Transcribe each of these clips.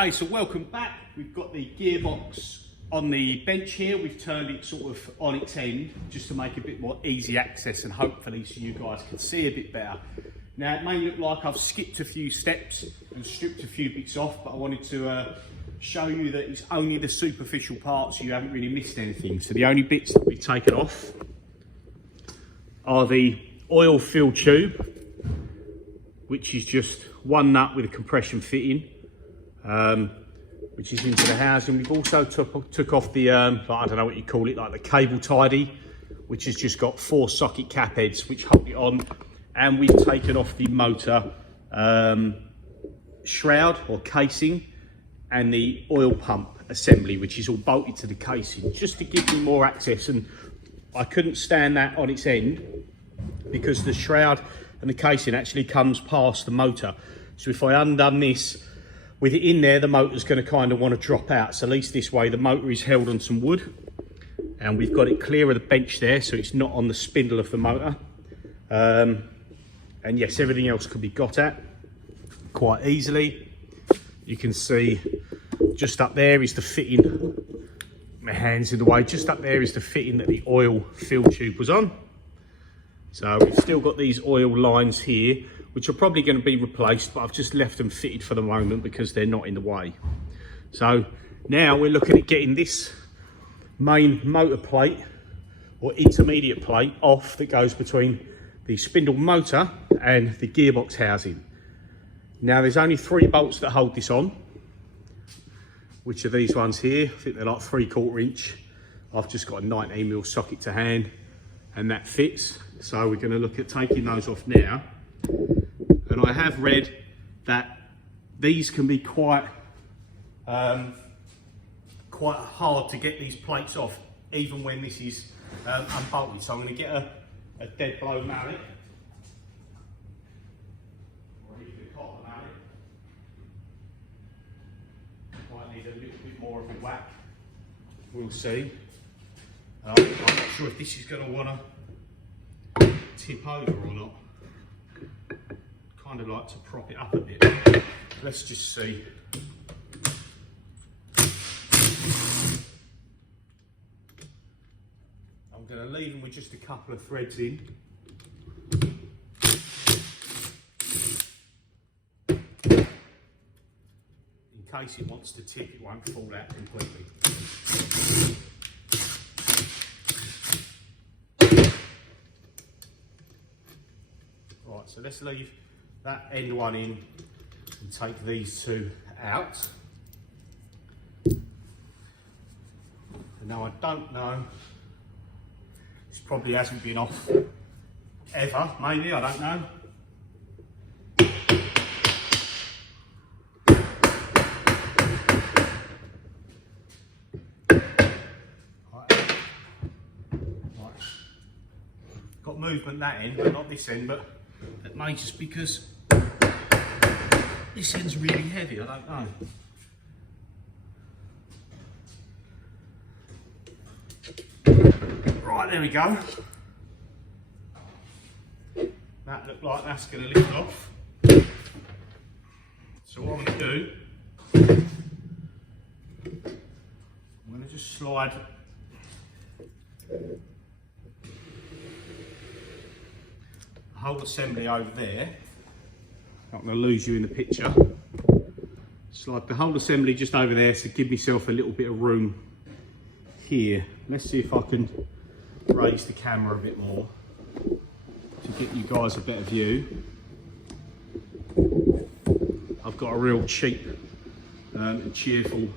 Okay, so welcome back. We've got the gearbox on the bench here. We've turned it sort of on its end just to make a bit more easy access and hopefully so you guys can see a bit better. Now it may look like I've skipped a few steps and stripped a few bits off, but I wanted to show you that it's only the superficial parts, so you haven't really missed anything. So the only bits that we've taken off are the oil fill tube, which is just one nut with a compression fitting, which is into the housing. We've also took off the, I don't know what you call it, like the cable tidy, which has just got 4 socket cap heads which hold it on. And we've taken off the motor shroud or casing and the oil pump assembly, which is all bolted to the casing, just to give me more access. And I couldn't stand that on its end because the shroud and the casing actually comes past the motor. So if I undone this with it in there, the motor's going to kind of want to drop out. So at least this way the motor is held on some wood, and we've got it clear of the bench there, so it's not on the spindle of the motor. And yes, everything else could be got at quite easily. You can see just up there is the fitting. My hand's in the way. Just up there is the fitting that the oil fill tube was on. So we've still got these oil lines here, which are probably going to be replaced, but I've just left them fitted for the moment because they're not in the way. So now we're looking at getting this main motor plate or intermediate plate off that goes between the spindle motor and the gearbox housing. Now there's only 3 bolts that hold this on, which are these ones here. I think they're like 3/4 inch. I've just got a 19mm socket to hand and that fits. So we're going to look at taking those off now. And I have read that these can be quite hard to get these plates off, even when this is unbolted. So I'm going to get a dead blow mallet, or even a copper mallet. Might need a little bit more of a whack. We'll see. I'm not sure if this is going to want to tip over or not. Kind of like to prop it up a bit. Let's just see. I'm going to leave them with just a couple of threads in. In case it wants to tip, it won't fall out completely. Right, so let's leave that end one in and take these 2 out. And now I don't know, this probably hasn't been off ever, maybe, I don't know. Right. Got movement that end, but not this end, but it may just because this end's really heavy, I don't know. Right, there we go. That looked like that's going to lift off. So what I'm going to do, I'm going to just slide the whole assembly over there. Not going to lose you in the picture. Slide the whole assembly just over there, so give myself a little bit of room here. Let's see if I can raise the camera a bit more to get you guys a better view. I've got a real cheap and cheerful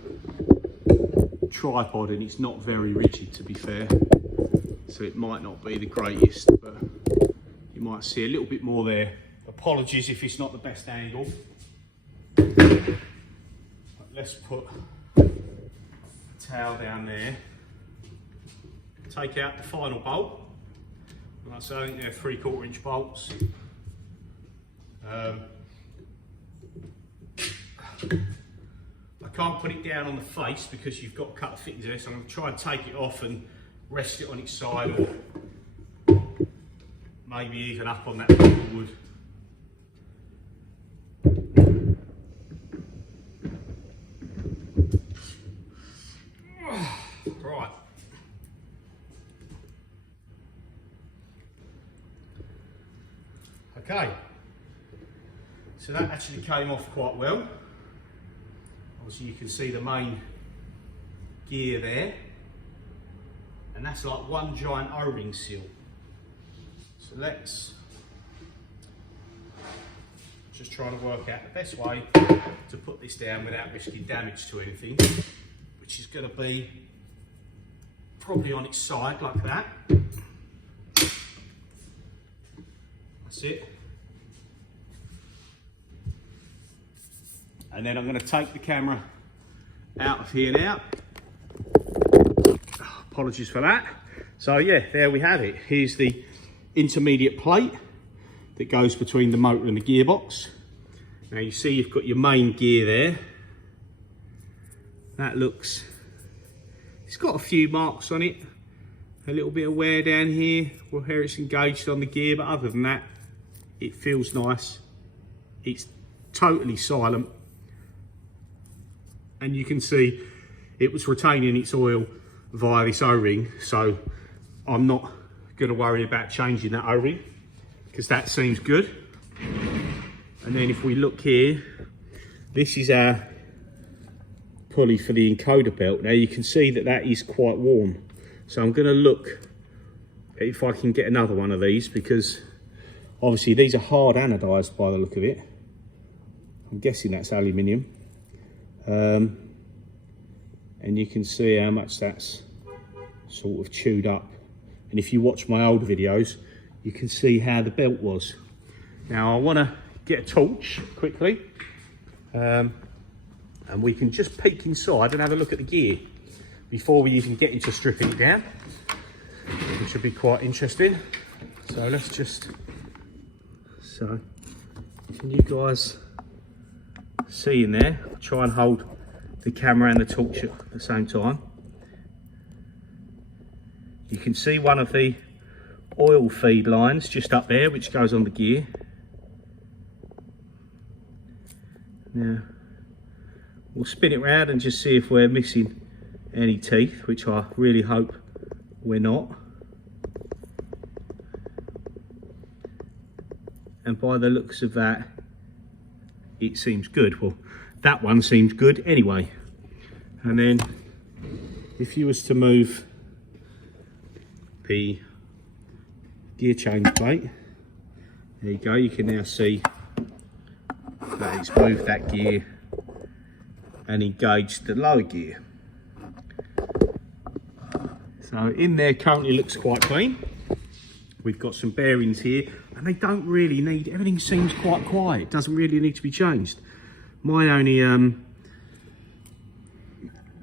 tripod, and it's not very rigid, to be fair, so it might not be the greatest, but you might see a little bit more there. Apologies if it's not the best angle. But let's put a towel down there. Take out the final bolt. Like I say, I think they're 3/4 inch bolts. I can't put it down on the face because you've got cut fittings there, so I'm going to try and take it off and rest it on its side, or maybe even up on that block of wood. Okay, so that actually came off quite well. Obviously you can see the main gear there, and that's like one giant O-ring seal. So let's just try to work out the best way to put this down without risking damage to anything, which is going to be probably on its side like that. That's it. And then I'm going to take the camera out of here now. Oh, apologies for that. So yeah, there we have it. Here's the intermediate plate that goes between the motor and the gearbox. Now you see you've got your main gear there. That looks, it's got a few marks on it. A little bit of wear down here where it's engaged on the gear, but other than that, it feels nice. It's totally silent. And you can see it was retaining its oil via this O-ring, so I'm not going to worry about changing that O-ring because that seems good. And then if we look here, this is our pulley for the encoder belt. Now you can see that that is quite warm, so I'm going to look if I can get another one of these, because obviously these are hard anodized by the look of it. I'm guessing that's aluminium. And you can see how much that's sort of chewed up. And if you watch my old videos, you can see how the belt was. Now I want to get a torch quickly, and we can just peek inside and have a look at the gear before we even get into stripping it down, which will be quite interesting. So let's just, so can you guys see in there? I'll try and hold the camera and the torch at the same time. You can see one of the oil feed lines just up there, which goes on the gear. Now we'll spin it round and just see if we're missing any teeth, which I really hope we're not. And by the looks of that, it seems good. Well, that one seems good anyway. And then if you was to move the gear change plate, there you go, you can now see that it's moved that gear and engaged the lower gear. So in there currently looks quite clean. We've got some bearings here, and they don't really need, everything seems quite quiet, doesn't really need to be changed. My only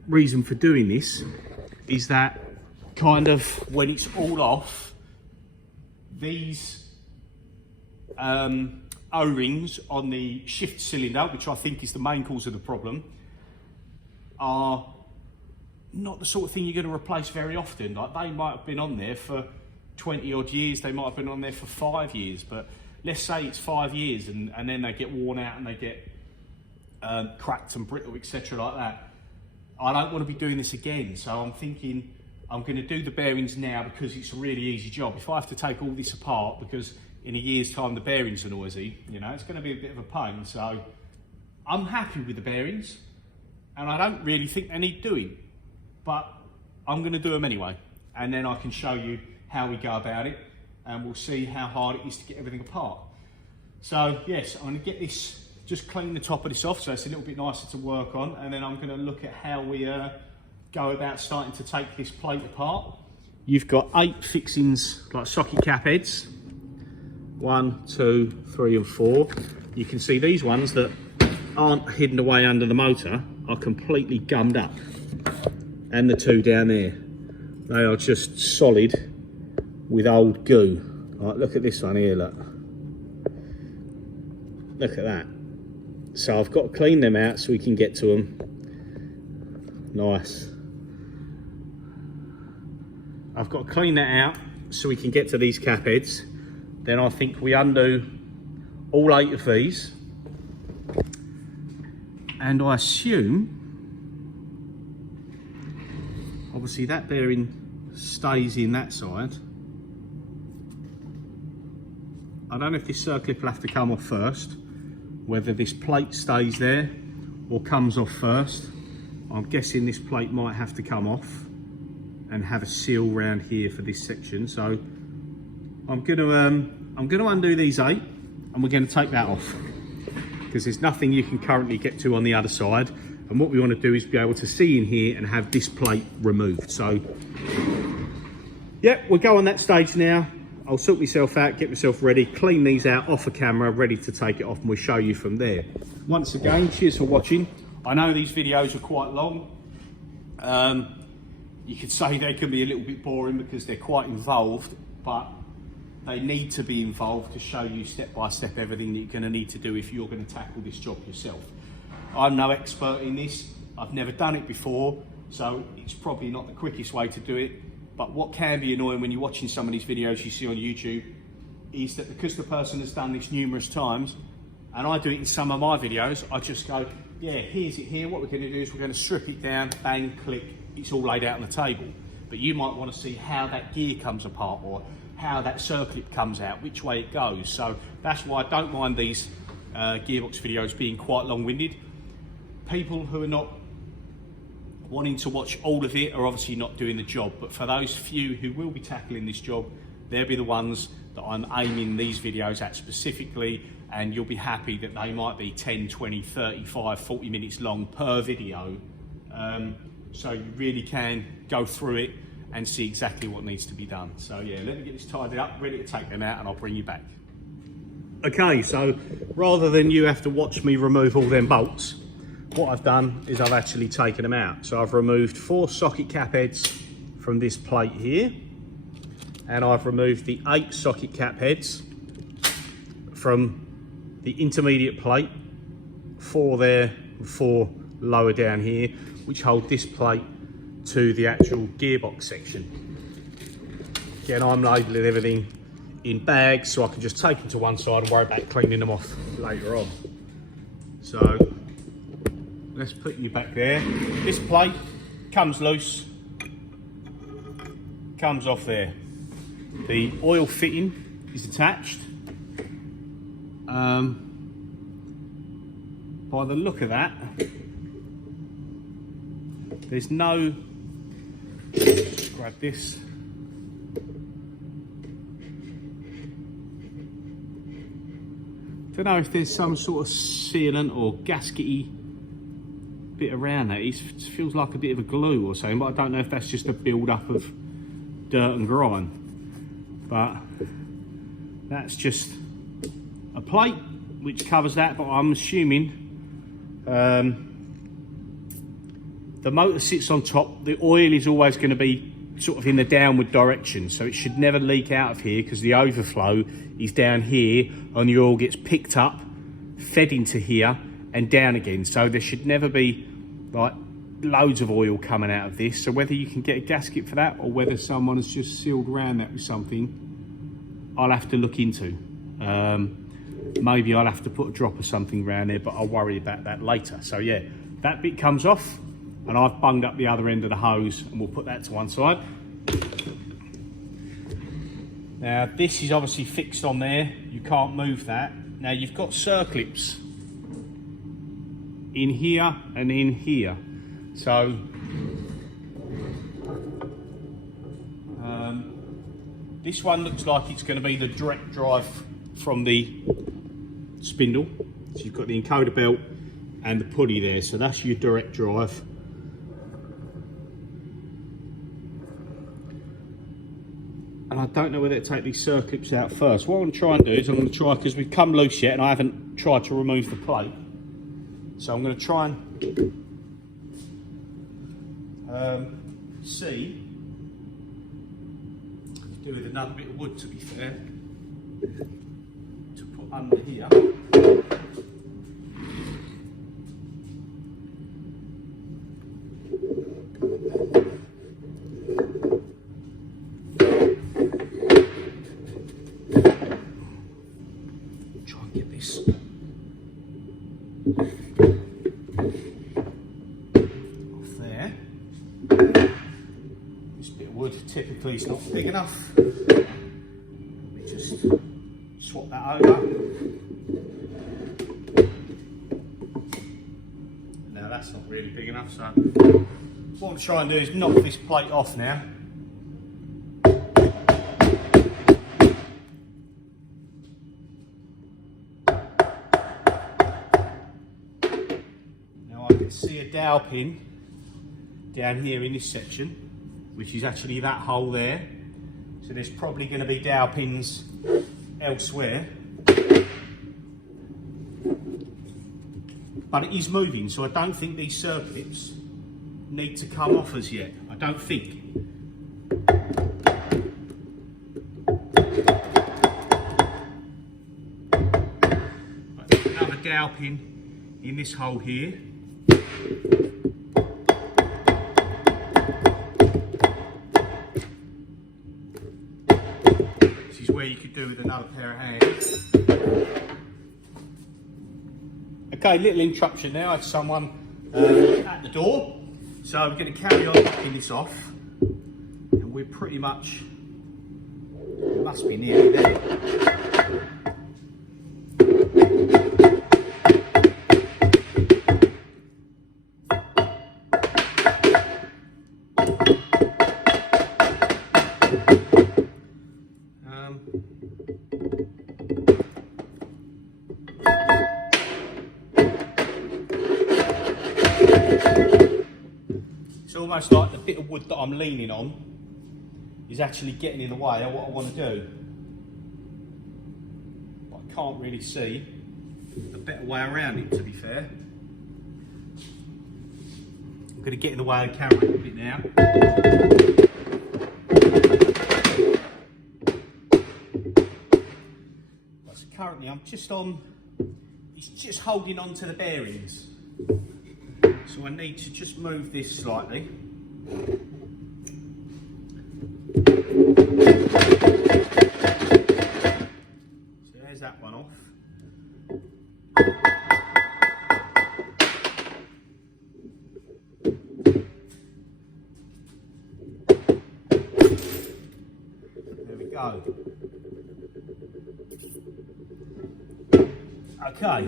reason for doing this is that kind of when it's all off, these O-rings on the shift cylinder, which I think is the main cause of the problem, are not the sort of thing you're going to replace very often. Like, they might have been on there for 20 odd years, they might have been on there for 5 years, but let's say it's 5 years and then they get worn out and they get cracked and brittle, etc. like that. I don't want to be doing this again, so I'm thinking I'm going to do the bearings now because it's a really easy job. If I have to take all this apart because in a year's time the bearings are noisy, you know, it's going to be a bit of a pain. So I'm happy with the bearings and I don't really think they need doing, but I'm going to do them anyway, and then I can show you how we go about it and we'll see how hard it is to get everything apart. So yes, I'm going to get this, just clean the top of this off so it's a little bit nicer to work on, and then I'm going to look at how we go about starting to take this plate apart. You've got 8 fixings, like socket cap heads, 1, 2, 3 and 4. You can see these ones that aren't hidden away under the motor are completely gummed up, and the 2 down there, they are just solid with old goo. Right, look at this one here, look at that. So I've got to clean them out so we can get to them. Nice. I've got to clean that out so we can get to these cap heads. Then I think we undo all 8 of these, and I assume obviously that bearing stays in that side, I don't know if this circlip will have to come off first, whether this plate stays there or comes off first. I'm guessing this plate might have to come off and have a seal round here for this section. So I'm gonna undo these 8 and we're gonna take that off, because there's nothing you can currently get to on the other side. And what we want to do is be able to see in here and have this plate removed. So yeah, we'll go on that stage now. I'll sort myself out, get myself ready, clean these out off the camera, ready to take it off, and we'll show you from there. Once again, cheers for watching. I know these videos are quite long. You could say they can be a little bit boring because they're quite involved, but they need to be involved to show you step by step everything that you're going to need to do if you're going to tackle this job yourself. I'm no expert in this. I've never done it before, so it's probably not the quickest way to do it. But what can be annoying when you're watching some of these videos you see on YouTube is that because the person has done this numerous times, and I do it in some of my videos, I just go, yeah, here's it here. What we're going to do is we're going to strip it down, bang, click, it's all laid out on the table. But you might want to see how that gear comes apart or how that circlip comes out, which way it goes. So that's why I don't mind these gearbox videos being quite long-winded. People who are not wanting to watch all of it are obviously not doing the job, but for those few who will be tackling this job, they'll be the ones that I'm aiming these videos at specifically, and you'll be happy that they might be 10, 20, 35, 40 minutes long per video. So you really can go through it and see exactly what needs to be done. So yeah, let me get this tidied up, ready to take them out, and I'll bring you back. Okay, so rather than you have to watch me remove all them bolts, what I've done is I've actually taken them out. So I've removed 4 socket cap heads from this plate here, and I've removed the 8 socket cap heads from the intermediate plate, 4 there and 4 lower down here, which hold this plate to the actual gearbox section. Again, I'm labelling everything in bags so I can just take them to one side and worry about cleaning them off later on. So let's put you back there. This plate comes loose, comes off there. The oil fitting is attached. By the look of that, there's no, just grab this. Don't know if there's some sort of sealant or gaskety bit around that. It feels like a bit of a glue or something, but I don't know if that's just a build-up of dirt and grime. But that's just a plate which covers that, but I'm assuming the motor sits on top. The oil is always going to be sort of in the downward direction, so it should never leak out of here because the overflow is down here and the oil gets picked up, fed into here and down again. So there should never be like loads of oil coming out of this. So whether you can get a gasket for that or whether someone has just sealed around that with something, I'll have to look into. Maybe I'll have to put a drop of something around there, but I'll worry about that later. So yeah, that bit comes off and I've bunged up the other end of the hose and we'll put that to one side. Now this is obviously fixed on there, you can't move that. Now you've got circlips in here and in here. So this one looks like it's going to be the direct drive from the spindle. So you've got the encoder belt and the pulley there, so that's your direct drive. And I don't know whether to take these circlips out first. What I'm going to try and do is I'm going to try, because we've come loose yet and I haven't tried to remove the plate. So I'm going to try and see, do with another bit of wood to be fair, to put under here. Try and get this off there. This bit of wood typically is not big enough. Let me just swap that over. Now that's not really big enough, so what I'm trying to do is knock this plate off now. Now I can see a dowel pin down here in this section, which is actually that hole there. So there's probably going to be dowel pins elsewhere. But it is moving, so I don't think these circlips need to come off as yet. I don't think. Another dowel pin in this hole here. This is where you could do with another pair of hands. Okay, little interruption now. I had someone at the door, so we're going to carry on knocking this off, and we're pretty much, it must be nearly there. It's almost like the bit of wood that I'm leaning on is actually getting in the way of what I want to do. But I can't really see a better way around it, to be fair. I'm going to get in the way of the camera a little bit now. So currently I'm just on, it's just holding on to the bearings. So I need to just move this slightly. So there's that one off. There we go. Okay.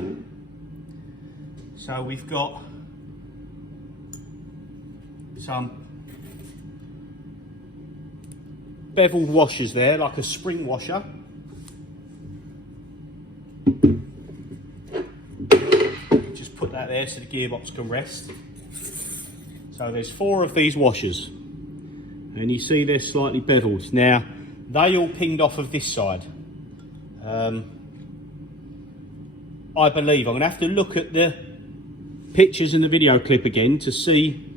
So we've got some beveled washers there, like a spring washer. Just put that there so the gearbox can rest. So there's 4 of these washers, and you see they're slightly beveled. Now they all pinged off of this side. I believe I'm going to have to look at the pictures and the video clip again to see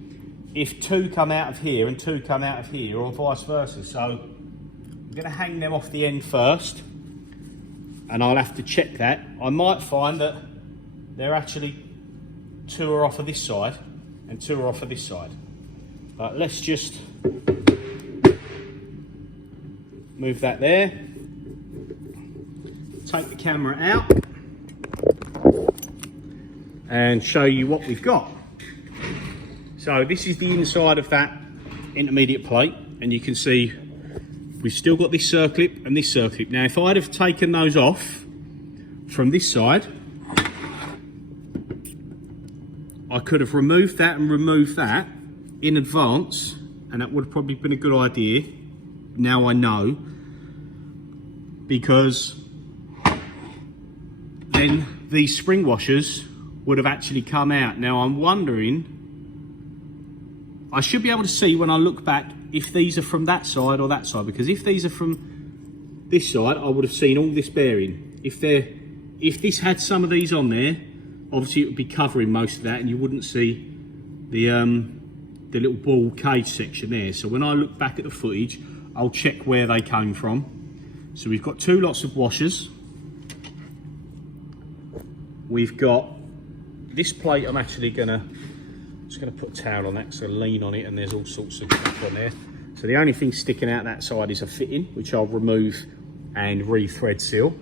if 2 come out of here and 2 come out of here, or vice versa. So I'm going to hang them off the end first, and I'll have to check that. I might find that they're actually 2 are off of this side and 2 are off of this side. But let's just move that there. Take the camera out and show you what we've got. So this is the inside of that intermediate plate, and you can see we've still got this circlip and this circlip. Now if I'd have taken those off from this side, I could have removed that and removed that in advance, and that would have probably been a good idea. Now I know, because then these spring washers would have actually come out. Now I'm wondering, I should be able to see when I look back if these are from that side or that side, because if these are from this side, I would have seen all this bearing. If this had some of these on there, obviously it would be covering most of that, and you wouldn't see the little ball cage section there. So when I look back at the footage, I'll check where they came from. So we've got 2 lots of washers. We've got this plate. I'm actually just gonna put a towel on that, so lean on it, and there's all sorts of stuff on there. So the only thing sticking out that side is a fitting, which I'll remove and re-thread seal.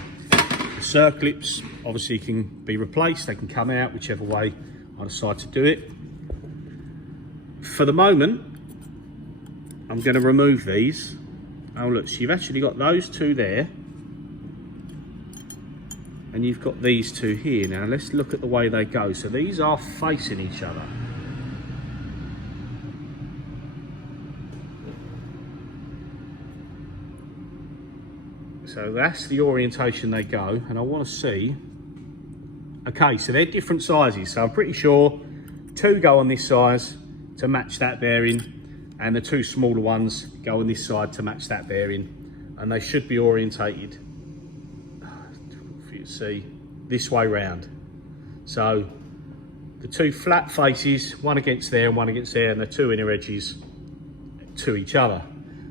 The circlips obviously can be replaced, they can come out whichever way I decide to do it. For the moment, I'm going to remove these. Oh look, so you've actually got those 2 there, and you've got these two here. Now let's look at the way they go. So these are facing each other. So that's the orientation they go, and I want to see. Okay, so they're different sizes, so I'm pretty sure two go on this size to match that bearing, and the two smaller ones go on this side to match that bearing, and they should be orientated, if you see, this way round. So the two flat faces, one against there and one against there, and the two inner edges to each other.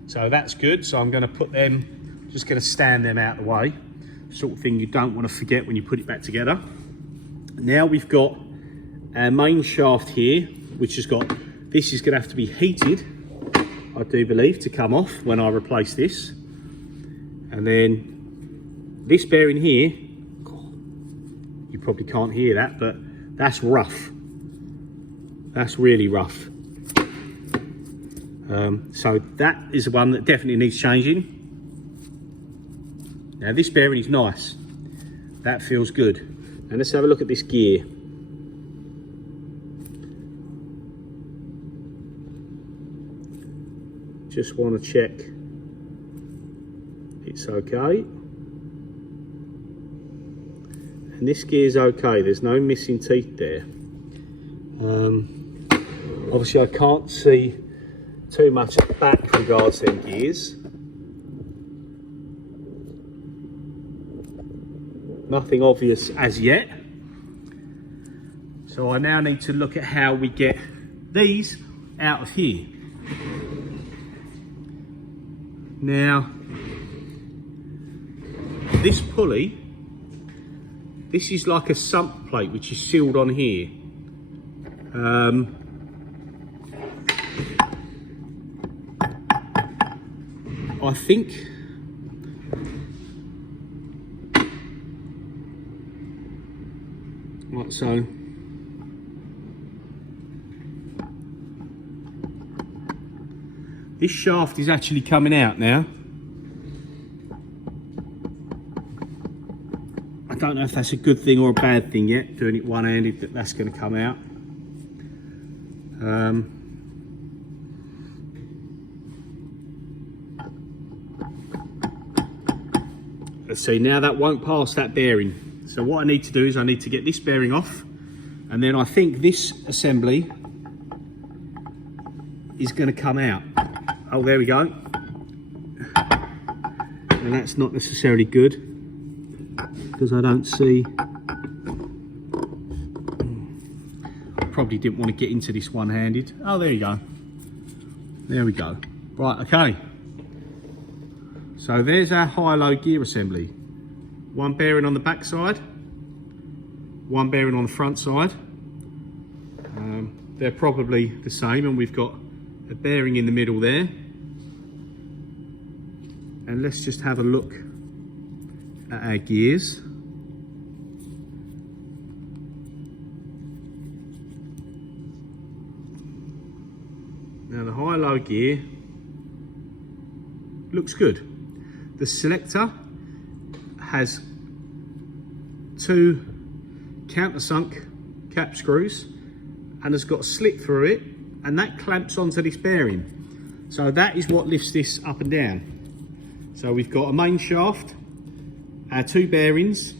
So that's good. So I'm going to put them, just going to stand them out of the way, sort of thing you don't want to forget when you put it back together. Now we've got our main shaft here, which has got, this is going to have to be heated, I do believe, to come off when I replace this. And then this bearing here, you probably can't hear that, but that's rough. That's really rough. So that is the one that definitely needs changing. Now this bearing is nice. That feels good. And let's have a look at this gear. Just want to check it's okay. And this gear's okay, there's no missing teeth there. Obviously I can't see too much at the back regards to them gears. Nothing obvious as yet. So I now need to look at how we get these out of here. Now, this pulley, this is like a sump plate which is sealed on here. I think right, so this shaft is actually coming out now. I don't know if that's a good thing or a bad thing yet, doing it one-handed, that that's going to come out. Let's see, now that won't pass that bearing. So what I need to do is I need to get this bearing off, and then I think this assembly is going to come out. Oh, there we go. And that's not necessarily good, because I don't see, I probably didn't want to get into this one-handed. Oh, there you go. There we go. Right, okay. So there's our high-low gear assembly. One bearing on the back side, one bearing on the front side. They're probably the same, and we've got a bearing in the middle there. And let's just have a look at our gears. Now the high-low gear looks good. The selector has two countersunk cap screws and has got a slit through it, and that clamps onto this bearing. So that is what lifts this up and down. So we've got a main shaft, our two bearings,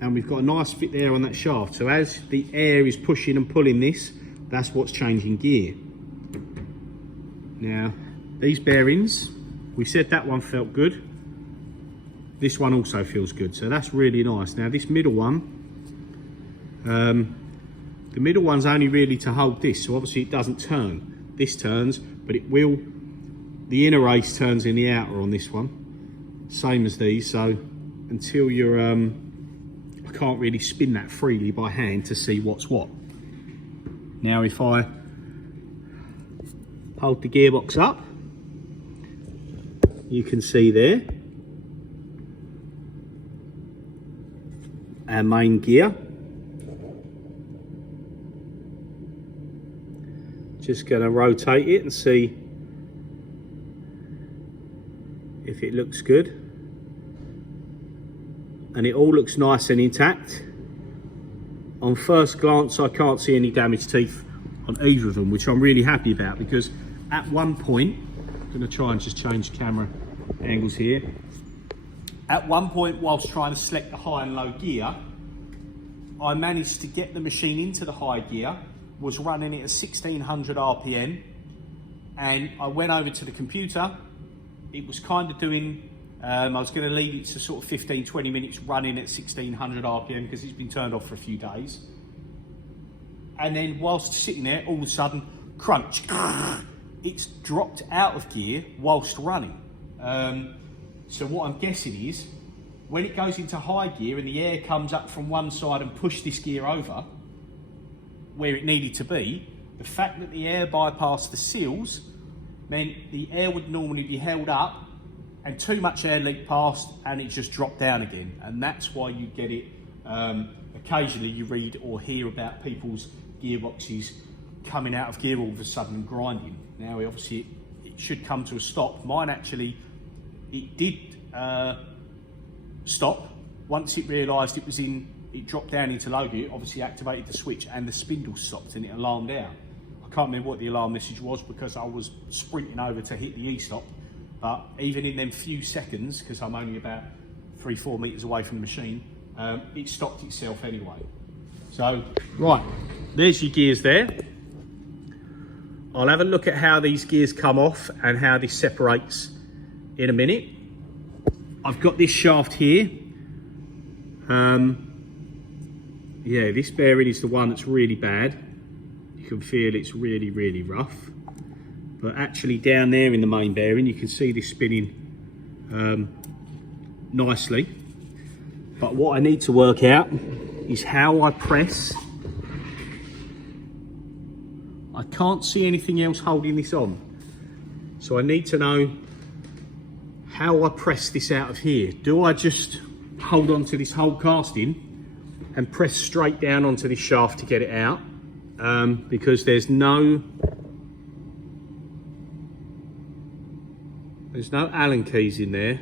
and we've got a nice fit there on that shaft. So as the air is pushing and pulling this, that's what's changing gear. Now these bearings, we said that one felt good. This one also feels good, so that's really nice. Now this middle one, the middle one's only really to hold this, so obviously it doesn't turn. This turns, but it will, the inner race turns in the outer on this one, same as these. So until you're, I can't really spin that freely by hand to see what's what. Now if I hold the gearbox up, you can see there our main gear. Just going to rotate it and see if it looks good. and it all looks nice and intact. On first glance, I can't see any damaged teeth on either of them, which I'm really happy about, because at one point, I'm going to try and just change camera angles here. At one point, whilst trying to select the high and low gear, I managed to get the machine into the high gear, was running it at 1600 RPM, and I went over to the computer. It was kind of doing, I was going to leave it to sort of 15-20 minutes running at 1600 RPM because it's been turned off for a few days. And then whilst sitting there, all of a sudden, crunch, it's dropped out of gear whilst running. So what I'm guessing is, when it goes into high gear and the air comes up from one side and push this gear over where it needed to be, the fact that the air bypassed the seals meant the air would normally be held up and too much air leaked past and it just dropped down again. And that's why you get it, occasionally you read or hear about people's gearboxes coming out of gear all of a sudden and grinding. Now obviously it should come to a stop. Mine actually, it did stop once it realised it was in, it dropped down into low gear, obviously activated the switch and the spindle stopped and it alarmed out. I can't remember what the alarm message was because I was sprinting over to hit the e-stop, but even in them few seconds, because I'm only about 3-4 metres away from the machine, it stopped itself anyway. So, right, there's your gears there. I'll have a look at how these gears come off and how this separates in a minute. I've got this shaft here. Yeah, this bearing is the one that's really bad. You can feel it's really, really rough. But actually down there in the main bearing, you can see this spinning nicely. But what I need to work out is how I press. I can't see anything else holding this on. So I need to know how I press this out of here. Do I just hold on to this whole casting and press straight down onto this shaft to get it out? Because there's no Allen keys in there,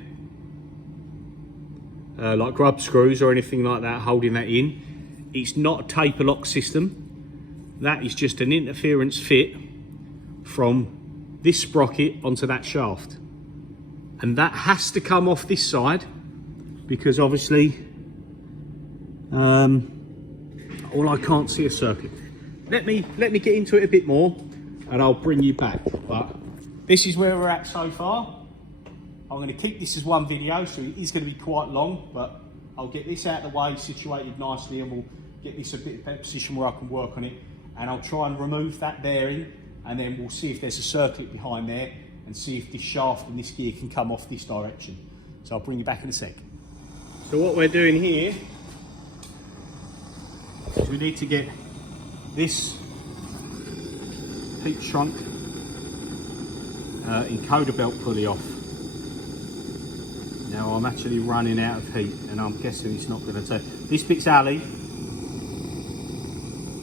like grub screws or anything like that holding that in. It's not a taper lock system. That is just an interference fit from this sprocket onto that shaft. And that has to come off this side because obviously, well, I can't see a circuit. Let me get into it a bit more and I'll bring you back. But this is where we're at so far. I'm going to keep this as one video, so it is going to be quite long, but I'll get this out of the way, situated nicely, and we'll get this a bit better position where I can work on it. And I'll try and remove that bearing, and then we'll see if there's a circuit behind there and see if this shaft and this gear can come off this direction. So I'll bring you back in a sec. So what we're doing here is we need to get this heat shrunk encoder belt pulley off. Now I'm actually running out of heat and I'm guessing it's not going to take. This bit's alley,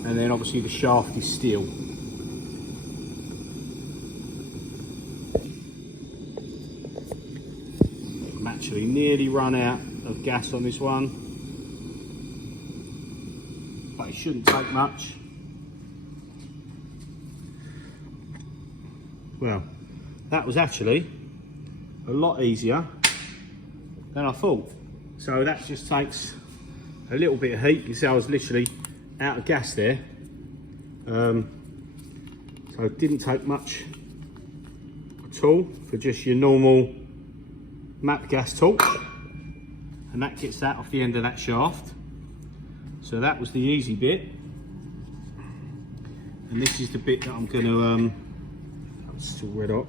and then obviously the shaft is steel. I'm actually nearly run out of gas on this one, but it shouldn't take much. Well, that was actually a lot easier than I thought. So that just takes a little bit of heat. You see I was literally out of gas there. So it didn't take much at all for just your normal map gas torch. And that gets that off the end of that shaft. So that was the easy bit. And this is the bit that I'm gonna, that's still red hot.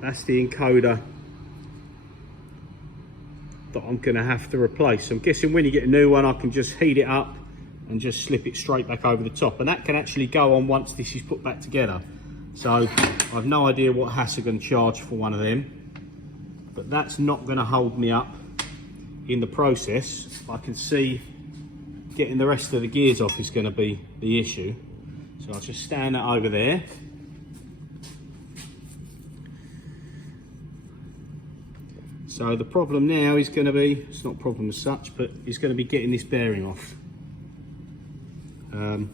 That's the encoder that I'm going to have to replace. I'm guessing when you get a new one, I can just heat it up and just slip it straight back over the top. And that can actually go on once this is put back together. So I've no idea what Haas are going to charge for one of them, but that's not going to hold me up in the process. I can see getting the rest of the gears off is going to be the issue. So I'll just stand that over there. So the problem now is going to be, it's not a problem as such, but it's going to be getting this bearing off. And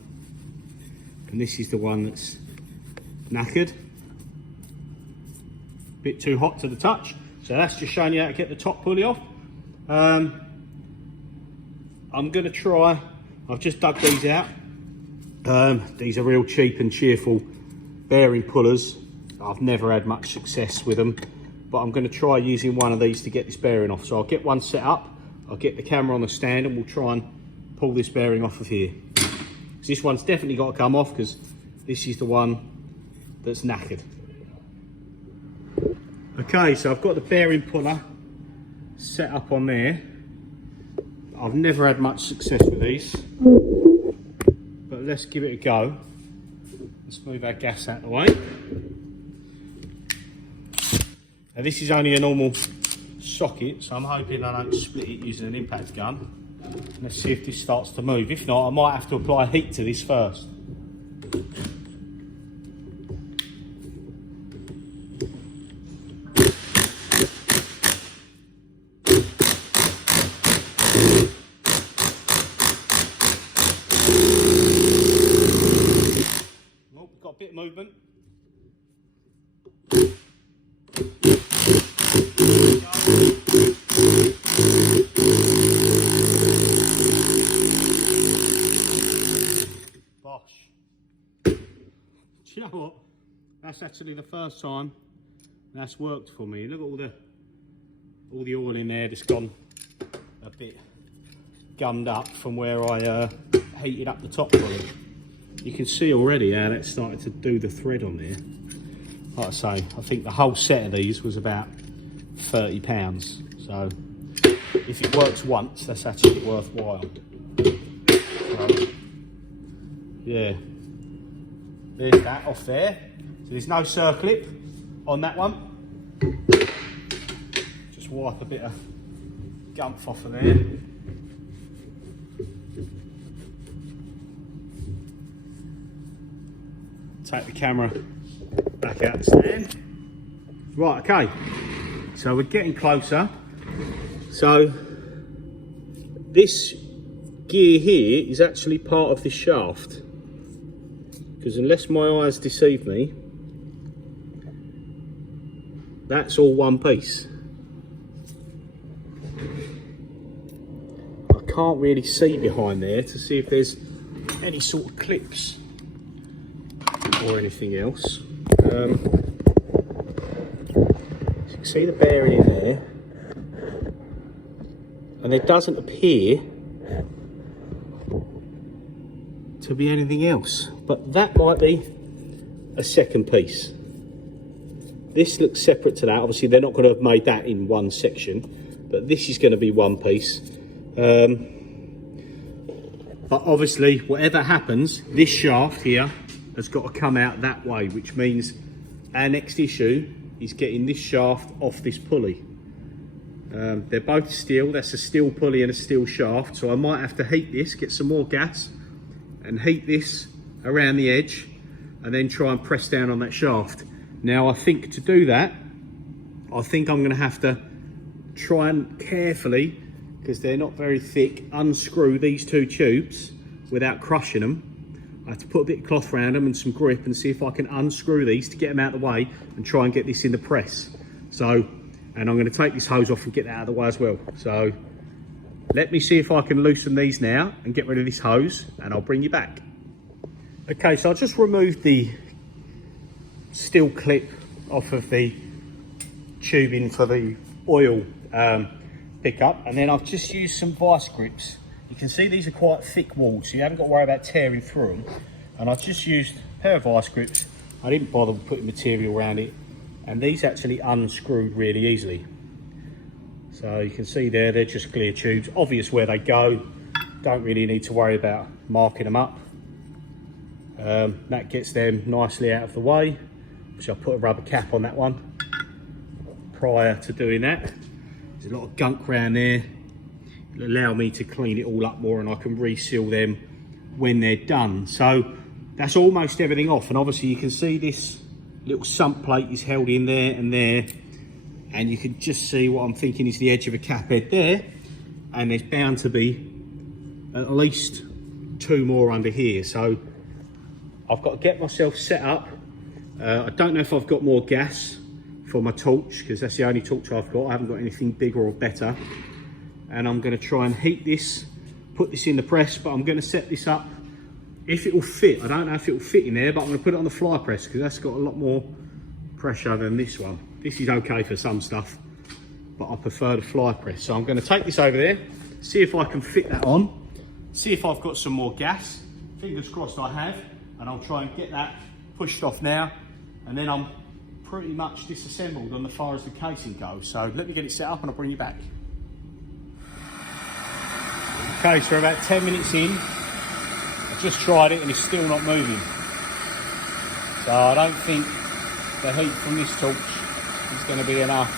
this is the one that's knackered. Bit too hot to the touch. So that's just showing you how to get the top pulley off. I'm going to try, I've just dug these out. These are real cheap and cheerful bearing pullers. I've never had much success with them, but I'm going to try using one of these to get this bearing off. So I'll get one set up, I'll get the camera on the stand, and we'll try and pull this bearing off of here. So this one's definitely got to come off because this is the one that's knackered. Okay, so I've got the bearing puller set up on there. I've never had much success with these, but let's give it a go. Let's move our gas out of the way. Now this is only a normal socket, so I'm hoping I don't split it using an impact gun. Let's see if this starts to move. If not, I might have to apply heat to this first. Oh, got a bit of movement. You know what? That's actually the first time that's worked for me. Look at all the oil in there that's gone a bit gummed up from where I heated up the top pulley. You can see already how that's started to do the thread on there. Like I say, I think the whole set of these was about £30. So if it works once, that's actually worthwhile. So, yeah. There's that off there. So there's no circlip on that one. Just wipe a bit of gumph off of there. Take the camera back out the stand. Right, okay. So we're getting closer. So this gear here is actually part of this shaft. Because unless my eyes deceive me, that's all one piece. I can't really see behind there to see if there's any sort of clips or anything else. You can see the bearing in there, and there doesn't appear to be anything else, but that might be a second piece. This looks separate to that. Obviously they're not going to have made that in one section, but this is going to be one piece. But obviously whatever happens, this shaft here has got to come out that way, which means our next issue is getting this shaft off this pulley. They're both steel. That's a steel pulley and a steel shaft, so I might have to heat this, get some more gas and heat this around the edge, and then try and press down on that shaft. Now I think to do that, I think I'm going to have to try and carefully, because they're not very thick, unscrew these two tubes without crushing them. I have to put a bit of cloth around them and some grip and see if I can unscrew these to get them out of the way and try and get this in the press. So, and I'm going to take this hose off and get that out of the way as well. So let me see if I can loosen these now and get rid of this hose, and I'll bring you back. Okay, so I just removed the steel clip off of the tubing for the oil pickup, and then I've just used some vice grips. You can see these are quite thick walls, so you haven't got to worry about tearing through them. And I've just used a pair of vice grips. I didn't bother putting material around it, and these actually unscrewed really easily. So you can see there, they're just clear tubes, obvious where they go. Don't really need to worry about marking them up. That gets them nicely out of the way, which I'll put a rubber cap on that one prior to doing that. There's a lot of gunk around there. It'll allow me to clean it all up more, and I can reseal them when they're done. So that's almost everything off, and obviously you can see this little sump plate is held in there and there. and you can just see what I'm thinking is the edge of a cap head there, and there's bound to be at least 2 more under here. So I've got to get myself set up. I don't know if I've got more gas for my torch, because that's the only torch I've got. I haven't got anything bigger or better. And I'm going to try and heat this, put this in the press, but I'm going to set this up. If it will fit, I don't know if it will fit in there, but I'm going to put it on the fly press, because that's got a lot more pressure than this one. This is okay for some stuff, but I prefer the fly press. So I'm going to take this over there, see if I can fit that on, see if I've got some more gas. Fingers crossed I have, and I'll try and get that pushed off now, and then I'm pretty much disassembled on the far as the casing goes. So let me get it set up and I'll bring you back. Okay, so we're about 10 minutes in. I've just tried it and it's still not moving. So I don't think the heat from this torch is going to be enough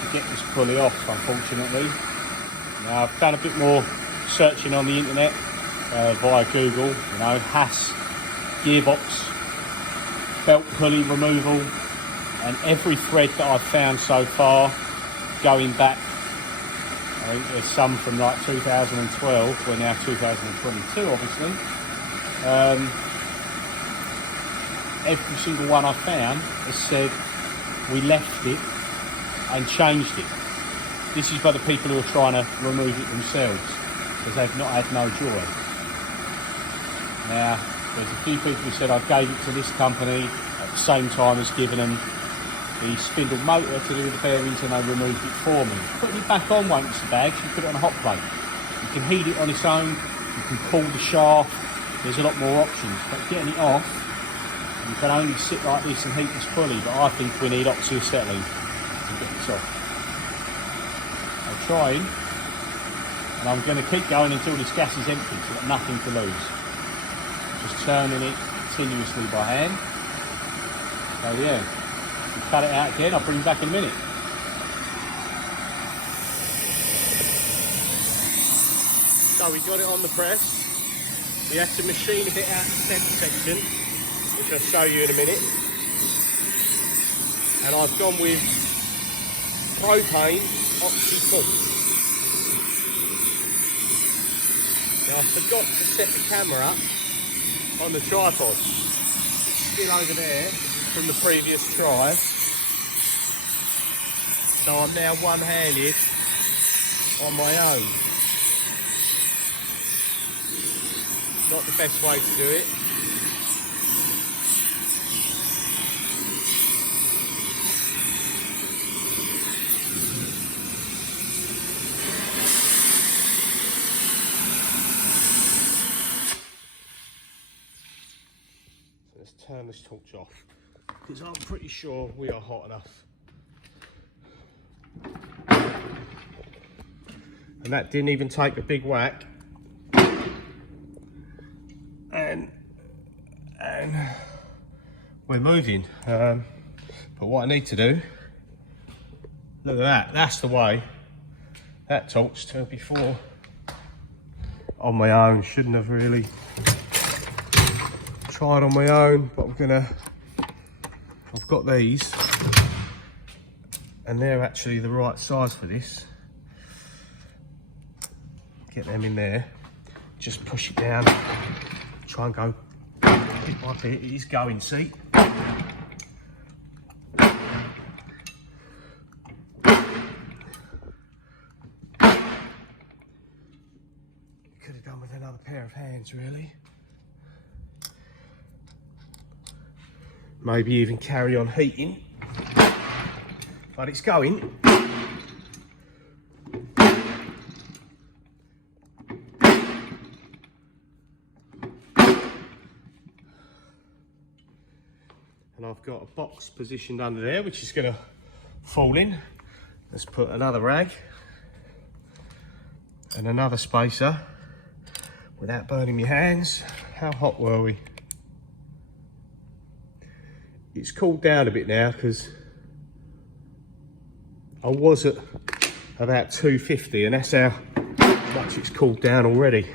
to get this pulley off, unfortunately. Now, I've done a bit more searching on the internet via Google, you know, Haas, Gearbox, belt pulley removal, and every thread that I've found so far, going back, I think there's some from like 2012, we're now 2022 obviously. Every single one I've found has said we left it and changed it. This is by the people who are trying to remove it themselves, because they've not had no joy. Now, there's a few people who said I gave it to this company at the same time as giving them the spindle motor to do the bearings, and they removed it for me. Putting it back on won't be so bad, you put it on a hot plate. You can heat it on its own, you can pull the shaft, there's a lot more options. But getting it off, you can only sit like this and heat this pulley, but I think we need oxyacetylene to get this off. I'm trying, and I'm going to keep going until this gas is empty, so I've got nothing to lose. Just turning it continuously by hand. So yeah, we'll cut it out again, I'll bring you back in a minute. So we got it on the press. We had to machine a bit out the centre section, which I'll show you in a minute. And I've gone with propane oxy foot. Now I forgot to set the camera up on the tripod. It's still over there from the previous try. So I'm now one-handed on my own. Not the best way to do it. Let's turn this torch off, because I'm pretty sure we are hot enough. And that didn't even take a big whack. And we're moving. But what I need to do, look at that, that's the way that torch turned before. On my own, shouldn't have really tried on my own, but I've got these, and they're actually the right size for this. Get them in there, just push it down, try and go bit by bit. It is going, see? Could have done with another pair of hands, really. Maybe even carry on heating, but it's going. And I've got a box positioned under there, which is going to fall in. Let's put another rag and another spacer without burning my hands. How hot were we? It's cooled down a bit now, because I was at about 250, and that's how much it's cooled down already.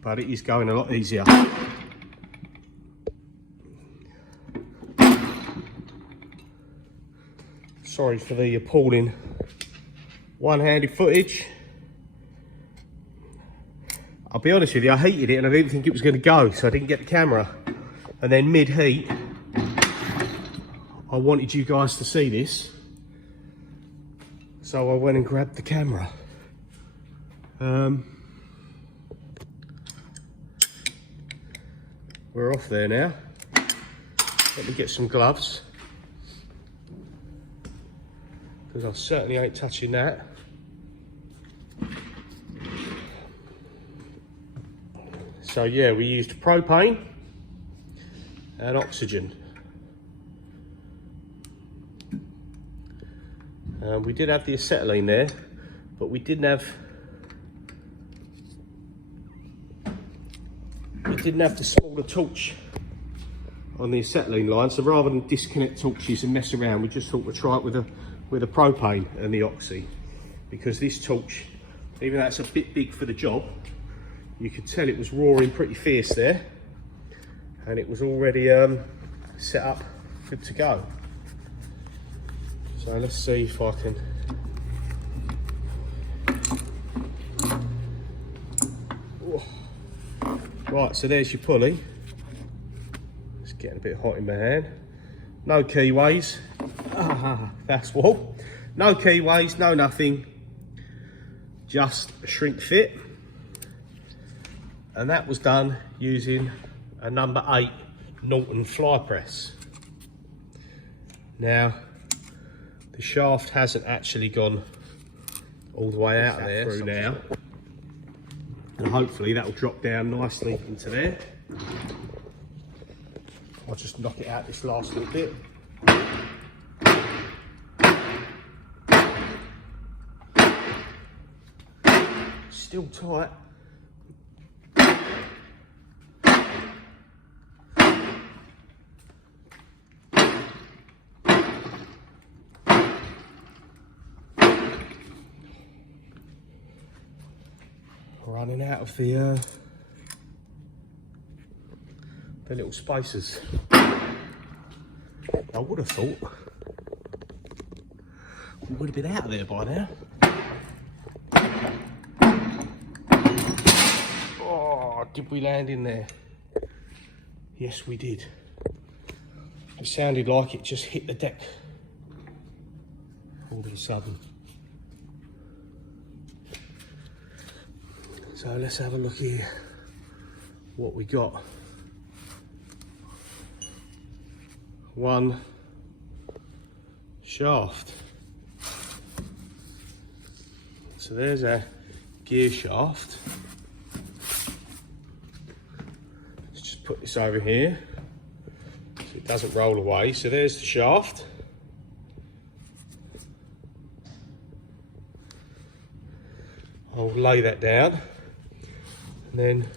But it is going a lot easier. sorry for the appalling one-handed footage. I'll be honest with you, I heated it and I didn't think it was going to go, so I didn't get the camera. And then mid-heat, I wanted you guys to see this, so I went and grabbed the camera. We're off there now. Let me get some gloves, because I certainly ain't touching that. So yeah, we used propane and oxygen. We did have the acetylene there, but we didn't have the smaller torch on the acetylene line. So rather than disconnect torches and mess around, we just thought we'd try it with a propane and the oxy, because this torch, even though it's a bit big for the job, you could tell it was roaring pretty fierce there, and it was already set up, good to go. So let's see if I can. Oh. Right, so there's your pulley. It's getting a bit hot in my hand. No keyways. That's what. No keyways, no nothing. Just a shrink fit. And that was done using a number 8 Norton fly press. Now, the shaft hasn't actually gone all the way out there through now. And hopefully that will drop down nicely into there. I'll just knock it out this last little bit. Still tight. Running out of the little spacers. I would have thought we would have been out of there by now. Oh, did we land in there? Yes, we did. It sounded like it just hit the deck all of a sudden. So let's have a look here, what we got. One shaft. So there's our gear shaft. Let's just put this over here so it doesn't roll away. So there's the shaft. I'll lay that down. And then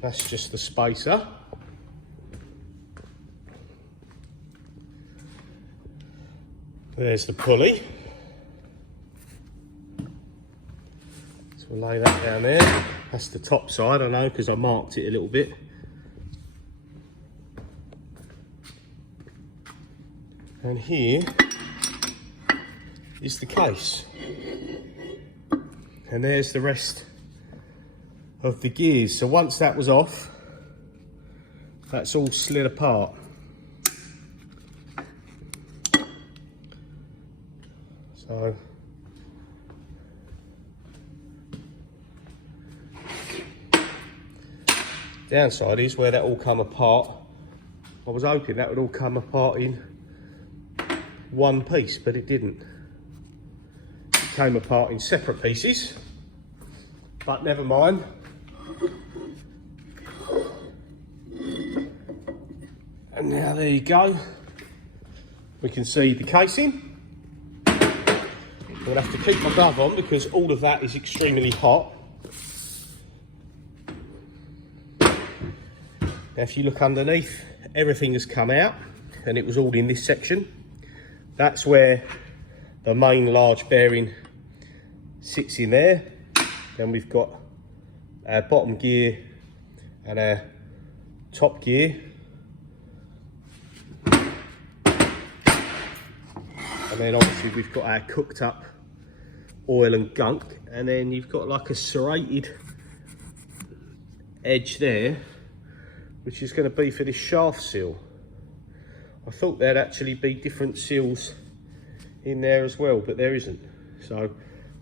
that's just the spacer. There's the pulley. So we'll lay that down there. That's the top side, I know, because I marked it a little bit. And here is the case. And there's the rest of the gears. So once that was off, that's all slid apart. So downside is where that all come apart. I was hoping that would all come apart in one piece, but it didn't. It came apart in separate pieces, but never mind. And now there you go. We can see the casing. I'm gonna have to keep my glove on because all of that is extremely hot. Now if you look underneath, everything has come out and it was all in this section. That's where the main large bearing sits in there. Then we've got our bottom gear and our top gear. And then obviously we've got our cooked up oil and gunk, and then you've got like a serrated edge there, which is going to be for this shaft seal. I thought there'd actually be different seals in there as well, but there isn't. So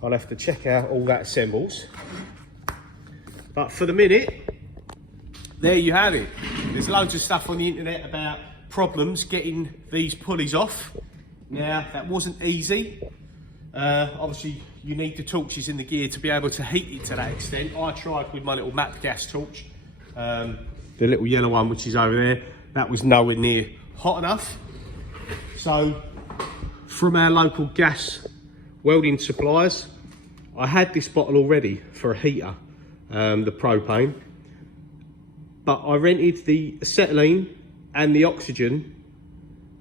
I'll have to check out all that assembles. But for the minute, there you have it. There's loads of stuff on the internet about problems getting these pulleys off. Now, that wasn't easy. Obviously, you need the torches in the gear to be able to heat it to that extent. I tried with my little MAP gas torch, the little yellow one which is over there. That was nowhere near hot enough. So, from our local gas welding suppliers, I had this bottle already for a heater, the propane. But I rented the acetylene and the oxygen.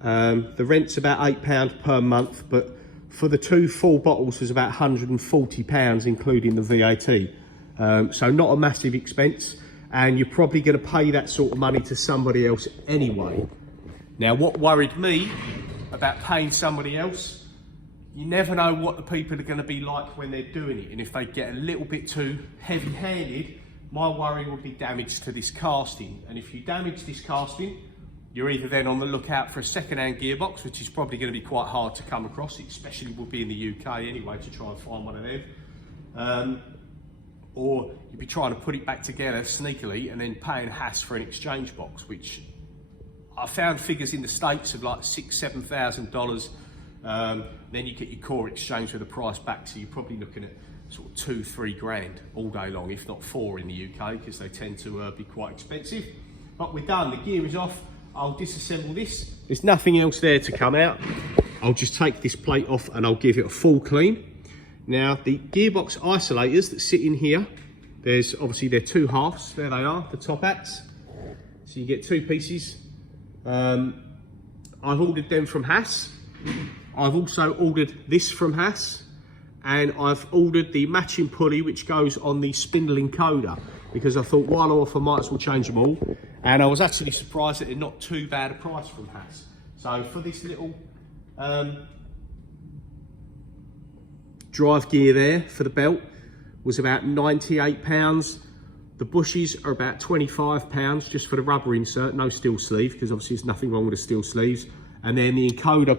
The rent's about £8 per month, but for the 2 full bottles was about £140, including the VAT. So not a massive expense, and you're probably going to pay that sort of money to somebody else anyway. Now, what worried me about paying somebody else, you never know what the people are going to be like when they're doing it, and if they get a little bit too heavy-handed, my worry would be damage to this casting. And if you damage this casting, you're either then on the lookout for a second-hand gearbox, which is probably going to be quite hard to come across, especially would be in the UK anyway, to try and find one of them. Or you'd be trying to put it back together sneakily and then paying Haas for an exchange box, which I found figures in the States of like $6,000 to $7,000. Then you get your core exchange with the price back, so you're probably looking at sort of 2-3 grand all day long, if not 4 in the UK, because they tend to be quite expensive. But we're done, the gear is off. I'll disassemble this. There's nothing else there to come out. I'll just take this plate off and I'll give it a full clean. Now, the gearbox isolators that sit in here, there's obviously they're 2 halves. There they are, the top hats. So you get 2 pieces. I've ordered them from Haas. I've also ordered this from Haas, and I've ordered the matching pulley which goes on the spindle encoder, because I thought while I'm off I might as well change them all. And I was actually surprised that they're not too bad a price from Haas. So for this little drive gear there for the belt was about £98. The bushes are about £25 just for the rubber insert, no steel sleeve, because obviously there's nothing wrong with the steel sleeves. And then the encoder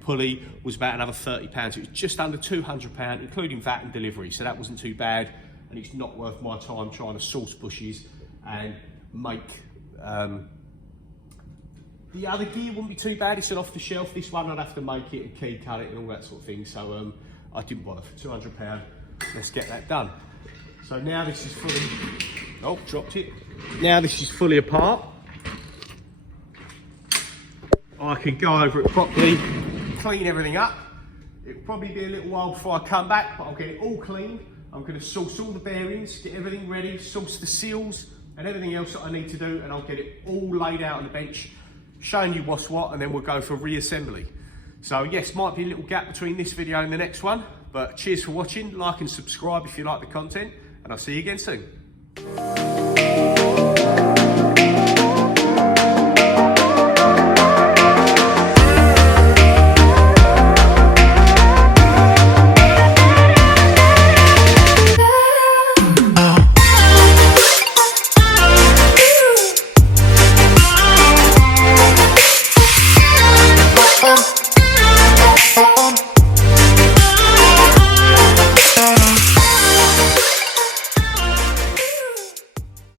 pulley was about another £30. It was just under £200, including VAT and delivery, so that wasn't too bad. And it's not worth my time trying to source bushes and make the other gear wouldn't be too bad. It's an off the shelf. This one I'd have to make it and key cut it and all that sort of thing, so I didn't bother. For £200, let's get that done. So now this is fully, oh, dropped it. Now this is fully apart. I can go over it properly, clean everything up. It'll probably be a little while before I come back, but I'll get it all cleaned. I'm going to source all the bearings, get everything ready, source the seals and everything else that I need to do, and I'll get it all laid out on the bench, showing you what's what, and then we'll go for reassembly. So yes, might be a little gap between this video and the next one, but cheers for watching. Like and subscribe if you like the content, and I'll see you again soon.